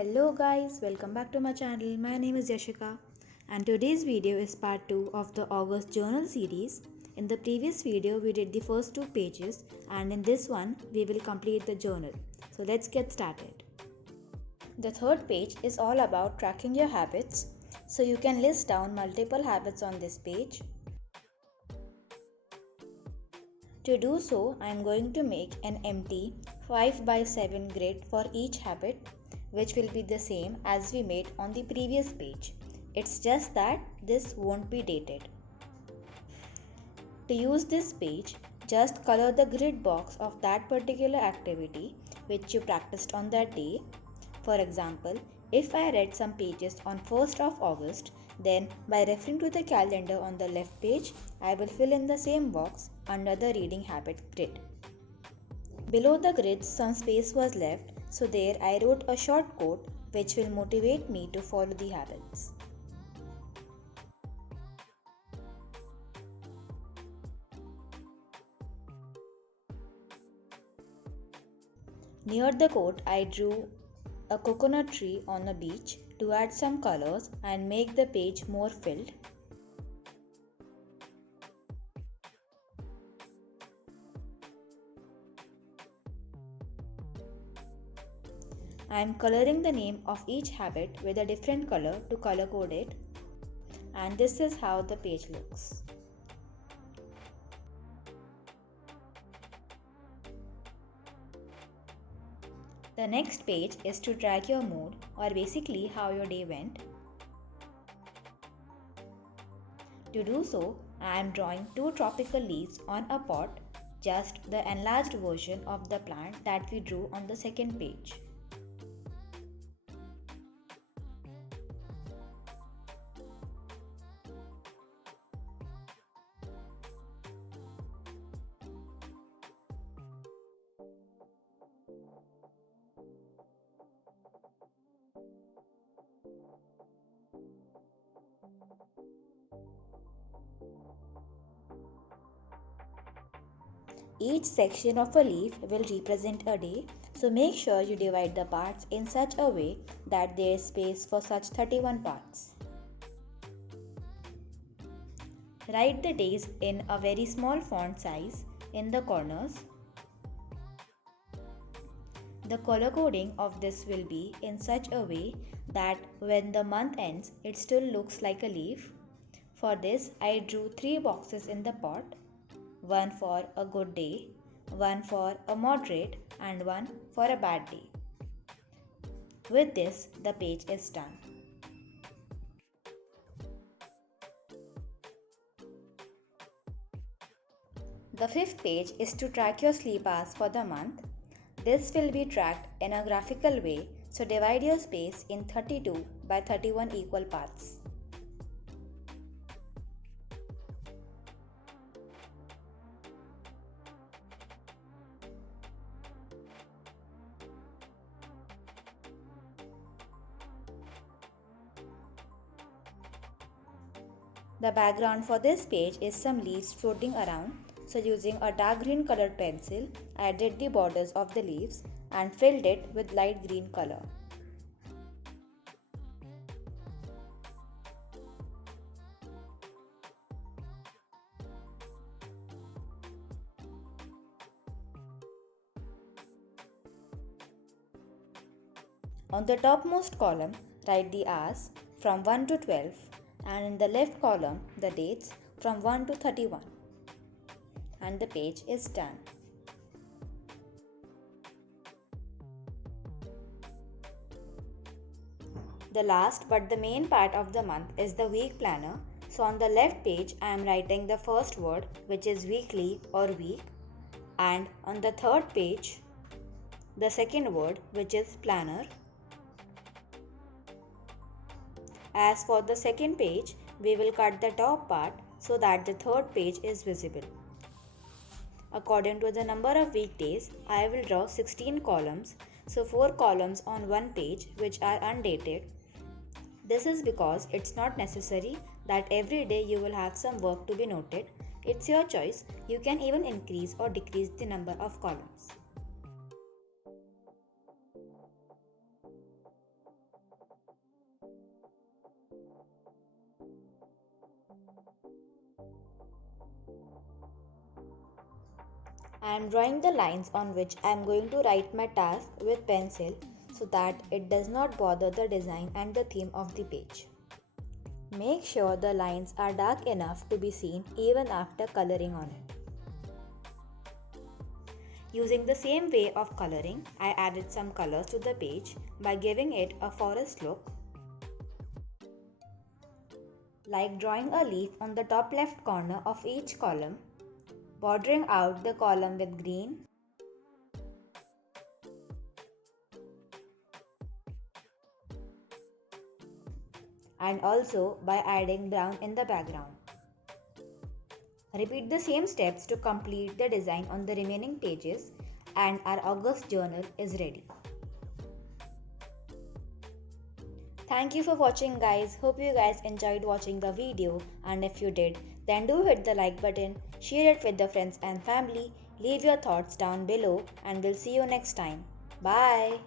Hello guys, welcome back to my channel. My name is Yashika and today's video is part 2 of the August journal series. In the previous video we did the first two pages and in this one we will complete the journal. So let's get started. The third page is all about tracking your habits. So you can list down multiple habits on this page. To do so, I am going to make an empty 5 by 7 grid for each habit, which will be the same as we made on the previous page. It's just that this won't be dated. To use this page, just color the grid box of that particular activity which you practiced on that day. For example, if I read some pages on 1st of August, then by referring to the calendar on the left page, I will fill in the same box under the reading habit grid. Below the grid, some space was left, so there I wrote a short quote which will motivate me to follow the habits. Near the quote, I drew a coconut tree on a beach to add some colors and make the page more filled. I am coloring the name of each habit with a different color to color code it, and this is how the page looks. The next page is to track your mood, or basically how your day went. To do so, I am drawing two tropical leaves on a pot, just the enlarged version of the plant that we drew on the second page. Each section of a leaf will represent a day, so make sure you divide the parts in such a way that there is space for such 31 parts. Write the days in a very small font size in the corners. The color coding of this will be in such a way that when the month ends, it still looks like a leaf. For this, I drew 3 boxes in the pot. One for a good day, one for a moderate, and one for a bad day. With this, the page is done. The fifth page is to track your sleep hours for the month. This will be tracked in a graphical way, so divide your space in 32 by 31 equal parts. The background for this page is some leaves floating around, so using a dark green colored pencil, I did the borders of the leaves and filled it with light green color. On the topmost column, write the hours from 1 to 12 and in the left column the dates from 1 to 31. And the page is done. The last but the main part of the month is the week planner. So on the left page I am writing the first word, which is weekly or week, and on the third page the second word, which is planner. As for the second page, we will cut the top part so that the third page is visible. According to the number of weekdays, I will draw 16 columns, so 4 columns on one page which are undated. This is because it's not necessary that every day you will have some work to be noted. It's your choice, you can even increase or decrease the number of columns. I am drawing the lines on which I am going to write my task with pencil so that it does not bother the design and the theme of the page. Make sure the lines are dark enough to be seen even after coloring on it. Using the same way of coloring, I added some colors to the page by giving it a forest look, like drawing a leaf on the top left corner of each column, bordering out the column with green, and also by adding brown in the background. Repeat the same steps to complete the design on the remaining pages and our August journal is ready. Thank you for watching guys. Hope you guys enjoyed watching the video, and if you did, then do hit the like button, share it with the friends and family, leave your thoughts down below, and we'll see you next time. Bye.